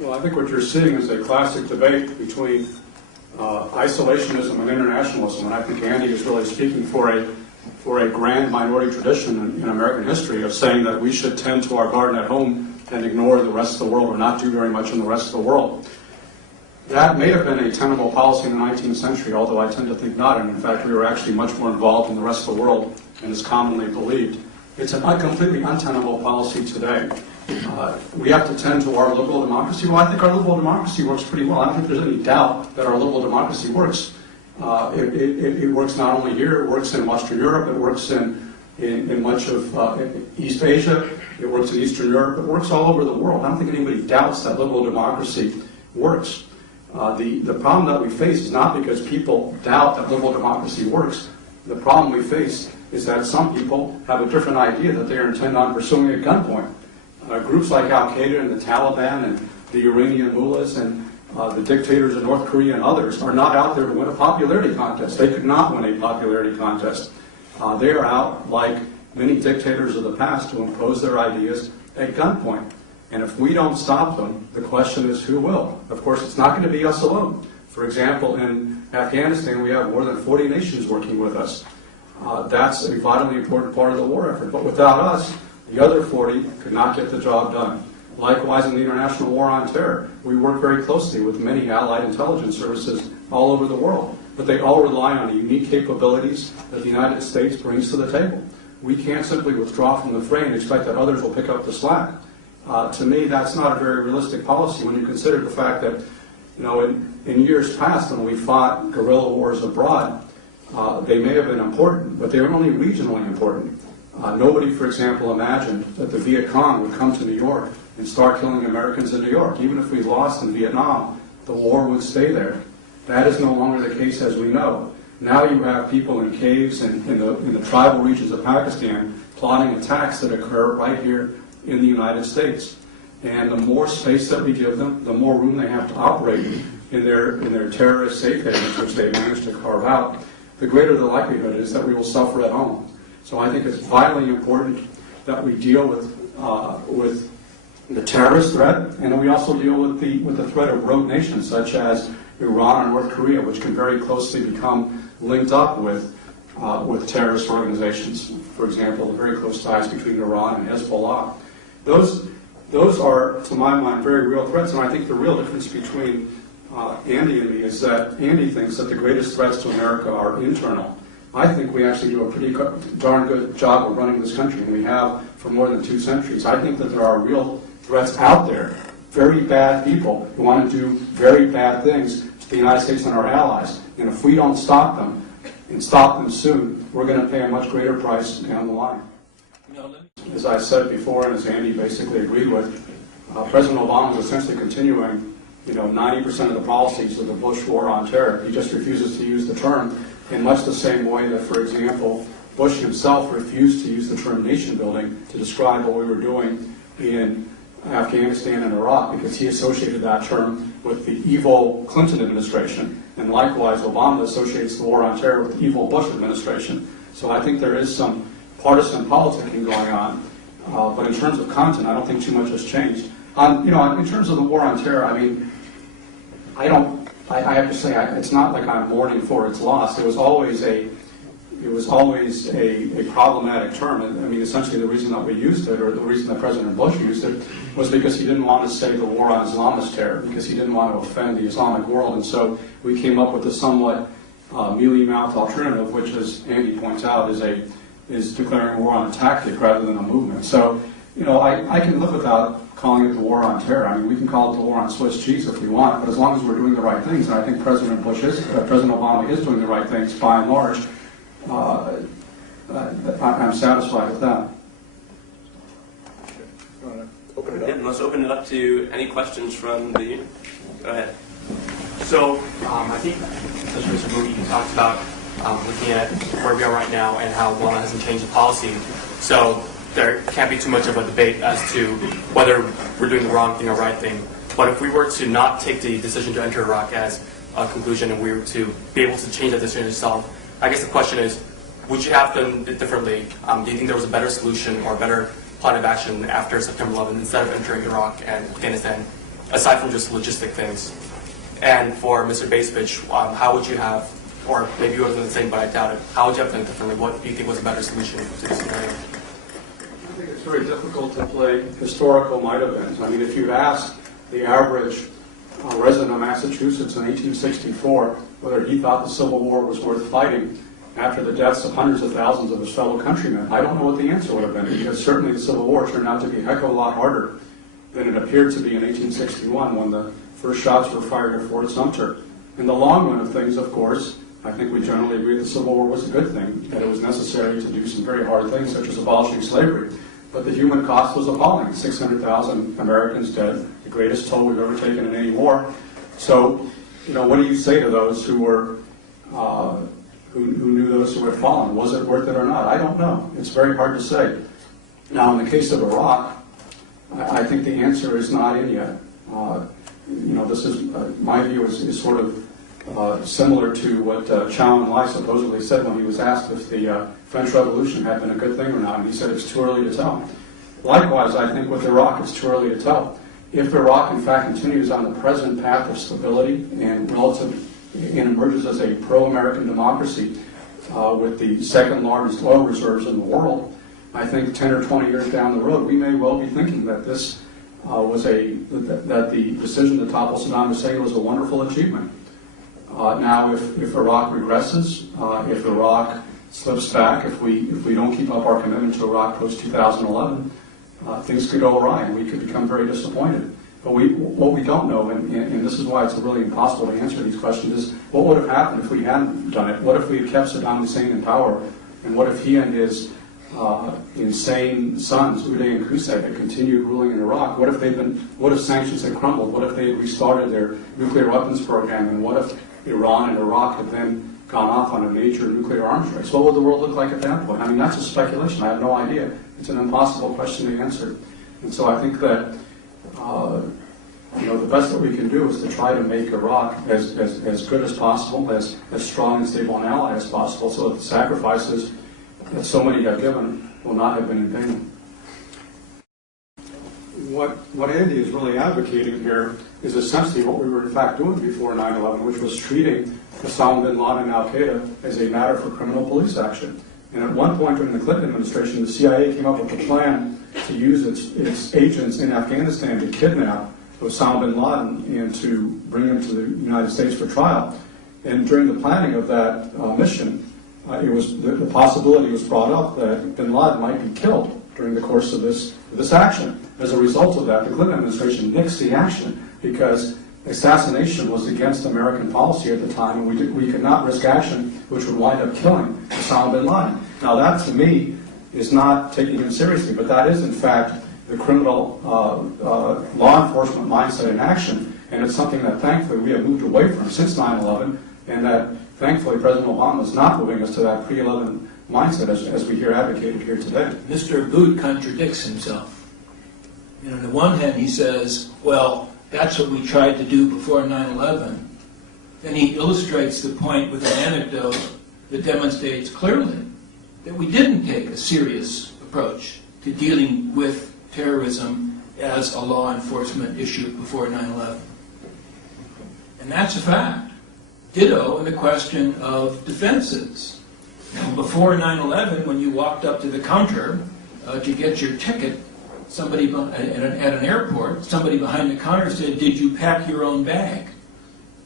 Well, I think what you're seeing is a classic debate between isolationism and internationalism, and I think Andy is really speaking for a grand minority tradition in American history of saying that we should tend to our garden at home and ignore the rest of the world, or not do very much in the rest of the world. That may have been a tenable policy in the 19th century, although I tend to think not, and in fact we were actually much more involved in the rest of the world than is commonly believed. It's a completely untenable policy today. We have to tend to our liberal democracy. Well, I think our liberal democracy works pretty well. I don't think there's any doubt that our liberal democracy works. It works not only here, it works in Western Europe, it works in much of East Asia, it works in Eastern Europe, it works all over the world. I don't think anybody doubts that liberal democracy works. The problem that we face is not because people doubt that liberal democracy works. The problem we face is that some people have a different idea that they are intent on pursuing at gunpoint. Groups like Al-Qaeda and the Taliban and the Iranian mullahs and the dictators in North Korea and others are not out there to win a popularity contest. They could not win a popularity contest. They are out, like many dictators of the past, to impose their ideas at gunpoint. And if we don't stop them, the question is who will? Of course, it's not going to be us alone. For example, in Afghanistan, we have more than 40 nations working with us. That's a vitally important part of the war effort. But without us, the other 40 could not get the job done. Likewise, in the international war on terror, we work very closely with many allied intelligence services all over the world. But they all rely on the unique capabilities that the United States brings to the table. We can't simply withdraw from the fray and expect that others will pick up the slack. To me, that's not a very realistic policy when you consider the fact that, in years past when we fought guerrilla wars abroad, they may have been important, but they were only regionally important. Nobody, for example, imagined that the Viet Cong would come to New York and start killing Americans in New York. Even if we lost in Vietnam, the war would stay there. That is no longer the case as we know. Now you have people in caves and in the tribal regions of Pakistan plotting attacks that occur right here in the United States. And the more space that we give them, the more room they have to operate in their terrorist safe havens, which they managed to carve out, the greater the likelihood is that we will suffer at home. So I think it's vitally important that we deal with the terrorist threat, and that we also deal with the threat of rogue nations such as Iran and North Korea, which can very closely become linked up with terrorist organizations. For example, the very close ties between Iran and Hezbollah. Those are, to my mind, very real threats, and I think the real difference between Andy and me is that Andy thinks that the greatest threats to America are internal. I think we actually do a pretty darn good job of running this country, and we have for more than 2 centuries. I think that there are real threats out there, very bad people who want to do very bad things to the United States and our allies. And if we don't stop them, and stop them soon, we're going to pay a much greater price down the line. As I said before, and as Andy basically agreed with, President Obama is essentially continuing 90% of the policies of the Bush war on terror. He just refuses to use the term in much the same way that, for example, Bush himself refused to use the term nation building to describe what we were doing in Afghanistan and Iraq, because he associated that term with the evil Clinton administration. And likewise, Obama associates the war on terror with the evil Bush administration. So I think there is some partisan politicking going on. But in terms of content, I don't think too much has changed. In terms of the war on terror, I mean, I have to say, it's not like I'm mourning for its loss. It was always a problematic term. I mean, essentially the reason that we used it, or the reason that President Bush used it, was because he didn't want to say the war on Islamist terror, because he didn't want to offend the Islamic world. And so we came up with a somewhat mealy-mouthed alternative, which, as Andy points out, is declaring war on a tactic rather than a movement. So, I can live without calling it the war on terror. I mean, we can call it the war on Swiss cheese if we want, but as long as we're doing the right things, and I think President Obama is doing the right things by and large, I'm satisfied with that. Open it up. Let's open it up to any questions from the union. Go ahead. So, I think, as Mr. Moody, you talked about looking at where we are right now and how Obama hasn't changed the policy. So, there can't be too much of a debate as to whether we're doing the wrong thing or right thing. But if we were to not take the decision to enter Iraq as a conclusion and we were to be able to change that decision itself, I guess the question is, would you have done it differently? Do you think there was a better solution or a better plan of action after September 11th instead of entering Iraq and Afghanistan aside from just logistic things? And for Mr. Basevich, how would you have, or maybe you would have done the same, but I doubt it, how would you have done it differently? What do you think was a better solution to this scenario? I think it's very difficult to play historical might-have-beens. I mean, if you asked the average resident of Massachusetts in 1864 whether he thought the Civil War was worth fighting after the deaths of hundreds of thousands of his fellow countrymen, I don't know what the answer would have been, because certainly the Civil War turned out to be a heck of a lot harder than it appeared to be in 1861 when the first shots were fired at Fort Sumter. In the long run of things, of course, I think we generally agree the Civil War was a good thing, that it was necessary to do some very hard things, such as abolishing slavery. But the human cost was appalling. 600,000 Americans dead, the greatest toll we've ever taken in any war. So, what do you say to those who were, who knew those who had fallen? Was it worth it or not? I don't know. It's very hard to say. Now, in the case of Iraq, I think the answer is not in yet. This is, my view is sort of similar to what Chow En-lai supposedly said when he was asked if the French Revolution had been a good thing or not, and he said it's too early to tell. Likewise, I think with Iraq, it's too early to tell. If Iraq, in fact, continues on the present path of stability and emerges as a pro-American democracy with the second largest oil reserves in the world, I think 10 or 20 years down the road, we may well be thinking that this that the decision to topple Saddam Hussein was a wonderful achievement. Now, if Iraq regresses, if Iraq slips back, if we don't keep up our commitment to Iraq post-2011, things could go awry and we could become very disappointed. But what we don't know, and this is why it's really impossible to answer these questions, is what would have happened if we hadn't done it? What if we had kept Saddam Hussein in power? And what if he and his insane sons, Uday and Qusay, had continued ruling in Iraq? What if sanctions had crumbled? What if they had restarted their nuclear weapons program? And what if Iran and Iraq had then gone off on a major nuclear arms race? What would the world look like at that point? I mean, that's a speculation. I have no idea. It's an impossible question to answer. And so I think that the best that we can do is to try to make Iraq as good as possible, as strong and stable an ally as possible, so that the sacrifices that so many have given will not have been in vain. What Andy is really advocating here is essentially what we were in fact doing before 9/11, which was treating Osama bin Laden and Al-Qaeda as a matter for criminal police action. And at one point during the Clinton administration, the CIA came up with a plan to use its agents in Afghanistan to kidnap Osama bin Laden and to bring him to the United States for trial. And during the planning of that mission, the possibility was brought up that bin Laden might be killed during the course of this action. As a result of that, the Clinton administration nixed the action because assassination was against American policy at the time, and we could not risk action which would wind up killing Osama bin Laden. Now that, to me, is not taking him seriously, but that is, in fact, the criminal law enforcement mindset in action, and it's something that, thankfully, we have moved away from since 9/11, and that, thankfully, President Obama is not moving us to that pre-11 mindset as we hear advocated here today. Mr. Abood contradicts himself. On the one hand, he says, well, that's what we tried to do before 9/11. Then he illustrates the point with an anecdote that demonstrates clearly that we didn't take a serious approach to dealing with terrorism as a law enforcement issue before 9/11. And that's a fact. Ditto in the question of defenses. Now, before 9/11, when you walked up to the counter to get your ticket, somebody at an airport, somebody behind the counter said, "Did you pack your own bag?"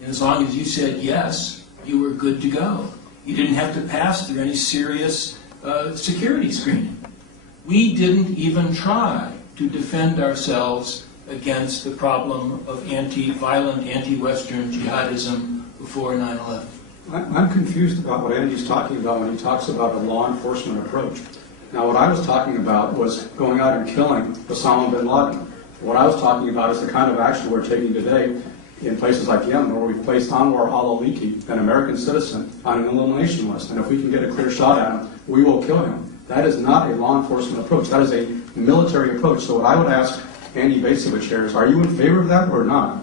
And as long as you said yes, you were good to go. You didn't have to pass through any serious security screening. We didn't even try to defend ourselves against the problem of anti-violent, anti-Western jihadism before 9/11. I'm confused about what Andy's talking about when he talks about a law enforcement approach. Now, what I was talking about was going out and killing Osama bin Laden. What I was talking about is the kind of action we're taking today in places like Yemen, where we've placed Anwar al-Awlaki, an American citizen, on an elimination list. And if we can get a clear shot at him, we will kill him. That is not a law enforcement approach. That is a military approach. So what I would ask Andy Basevich here is, are you in favor of that or not?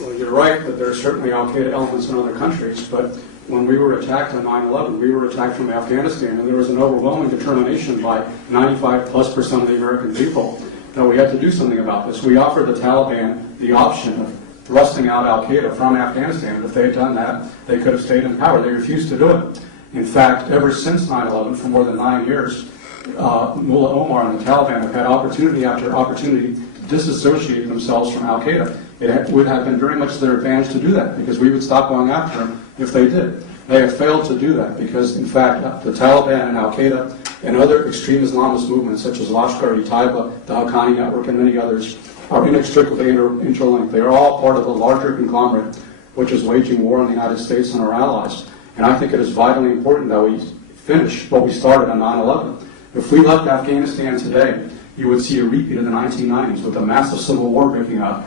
Well, you're right that there are certainly al-Qaeda elements in other countries, but when we were attacked on 9/11, we were attacked from Afghanistan, and there was an overwhelming determination by 95+% of the American people that we had to do something about this. We offered the Taliban the option of thrusting out al-Qaeda from Afghanistan. And if they had done that, they could have stayed in power. They refused to do it. In fact, ever since 9/11, for more than 9 years, Mullah Omar and the Taliban have had opportunity after opportunity to disassociate themselves from al-Qaeda. It would have been very much to their advantage to do that, because we would stop going after them if they did. They have failed to do that because, in fact, the Taliban and al-Qaeda and other extreme Islamist movements such as Lashkar-e-Taiba, the Haqqani Network, and many others are inextricably interlinked. They are all part of the larger conglomerate which is waging war on the United States and our allies. And I think it is vitally important that we finish what we started on 9/11. If we left Afghanistan today, you would see a repeat of the 1990s with a massive civil war breaking out,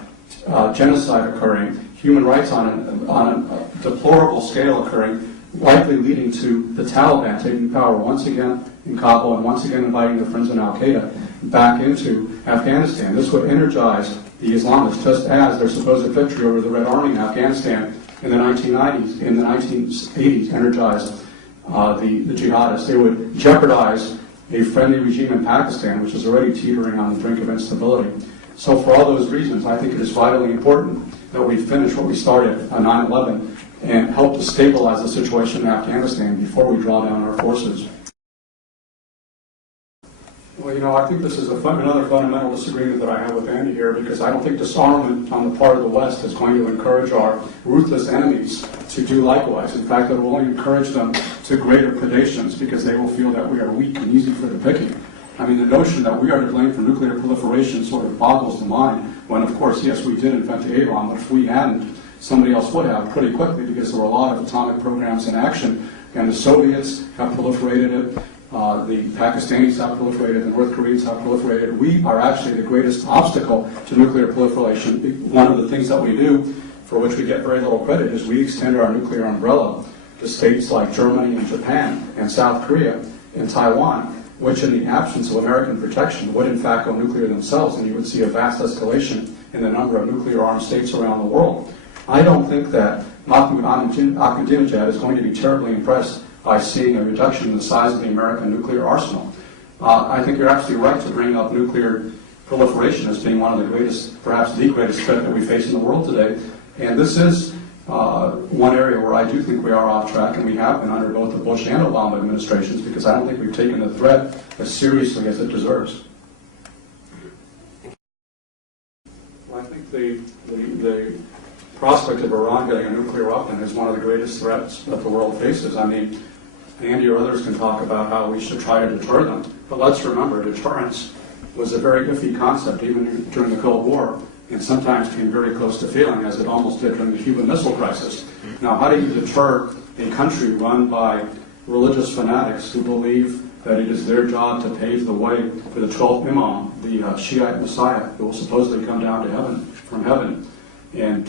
genocide occurring, human rights on a deplorable scale occurring, likely leading to the Taliban taking power once again in Kabul and once again inviting their friends in al-Qaeda back into Afghanistan. This would energize the Islamists, just as their supposed victory over the Red Army in Afghanistan in the 1990s, in the 1980s, energized the jihadists. They would jeopardize a friendly regime in Pakistan, which is already teetering on the brink of instability. So for all those reasons, I think it is vitally important that we finish what we started on 9/11 and help to stabilize the situation in Afghanistan before we draw down our forces. Well, I think this is another fundamental disagreement that I have with Andy here, because I don't think disarmament on the part of the West is going to encourage our ruthless enemies to do likewise. In fact, it will only encourage them to greater predations, because they will feel that we are weak and easy for the picking. I mean, the notion that we are to blame for nuclear proliferation sort of boggles the mind, when, of course, yes, we did invent the A-bomb, but if we hadn't, somebody else would have pretty quickly, because there were a lot of atomic programs in action, and the Soviets have proliferated it. The Pakistanis have proliferated, the North Koreans have proliferated. We are actually the greatest obstacle to nuclear proliferation. One of the things that we do, for which we get very little credit, is we extend our nuclear umbrella to states like Germany and Japan and South Korea and Taiwan, which in the absence of American protection would in fact go nuclear themselves, and you would see a vast escalation in the number of nuclear-armed states around the world. I don't think that Mahmoud Ahmadinejad is going to be terribly impressed by seeing a reduction in the size of the American nuclear arsenal. I think you're absolutely right to bring up nuclear proliferation as being one of the greatest, perhaps the greatest threat that we face in the world today. And this is one area where I do think we are off track, and we have been under both the Bush and Obama administrations, because I don't think we've taken the threat as seriously as it deserves. Well, I think the prospect of Iran getting a nuclear weapon is one of the greatest threats that the world faces. I mean, Andy or others can talk about how we should try to deter them, but let's remember, deterrence was a very iffy concept even during the Cold War, and sometimes came very close to failing, as it almost did during the Cuban Missile Crisis. Now, how do you deter a country run by religious fanatics who believe that it is their job to pave the way for the 12th Imam, the Shiite Messiah, who will supposedly come down to heaven, from heaven, and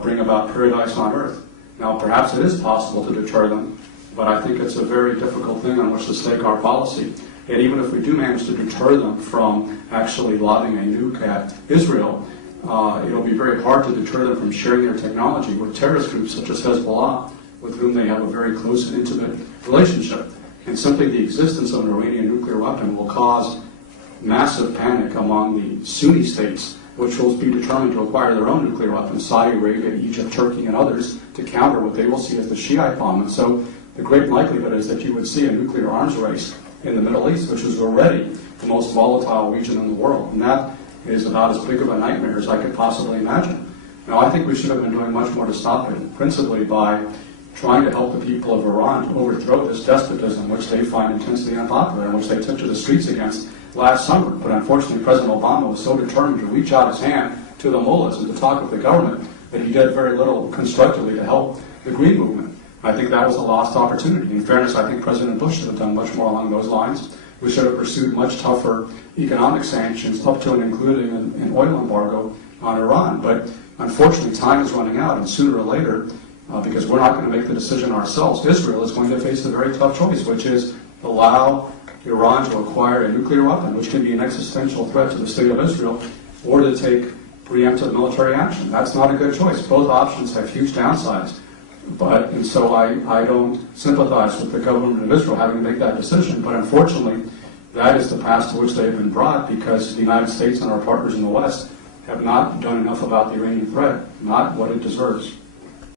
bring about paradise on earth? Now, perhaps it is possible to deter them, but I think it's a very difficult thing on which to stake our policy. And even if we do manage to deter them from actually lobbing a nuke at Israel, it'll be very hard to deter them from sharing their technology with terrorist groups such as Hezbollah, with whom they have a very close and intimate relationship. And simply the existence of an Iranian nuclear weapon will cause massive panic among the Sunni states, which will be determined to acquire their own nuclear weapons, Saudi Arabia, Egypt, Turkey, and others, to counter what they will see as the Shiite bomb. And so the great likelihood is that you would see a nuclear arms race in the Middle East, which is already the most volatile region in the world. And that is about as big of a nightmare as I could possibly imagine. Now, I think we should have been doing much more to stop it, principally by trying to help the people of Iran to overthrow this despotism, which they find intensely unpopular and which they took to the streets against last summer. But unfortunately, President Obama was so determined to reach out his hand to the mullahs and to talk with the government that he did very little constructively to help the Green Movement. I think that was a lost opportunity. In fairness, I think President Bush should have done much more along those lines. We should have pursued much tougher economic sanctions, up to and including an oil embargo on Iran. But unfortunately, time is running out, and sooner or later, because we're not going to make the decision ourselves, Israel is going to face a very tough choice, which is allow Iran to acquire a nuclear weapon, which can be an existential threat to the state of Israel, or to take preemptive military action. That's not a good choice. Both options have huge downsides. And so I don't sympathize with the government of Israel having to make that decision. But unfortunately, that is the pass to which they have been brought because the United States and our partners in the West have not done enough about the Iranian threat, not what it deserves.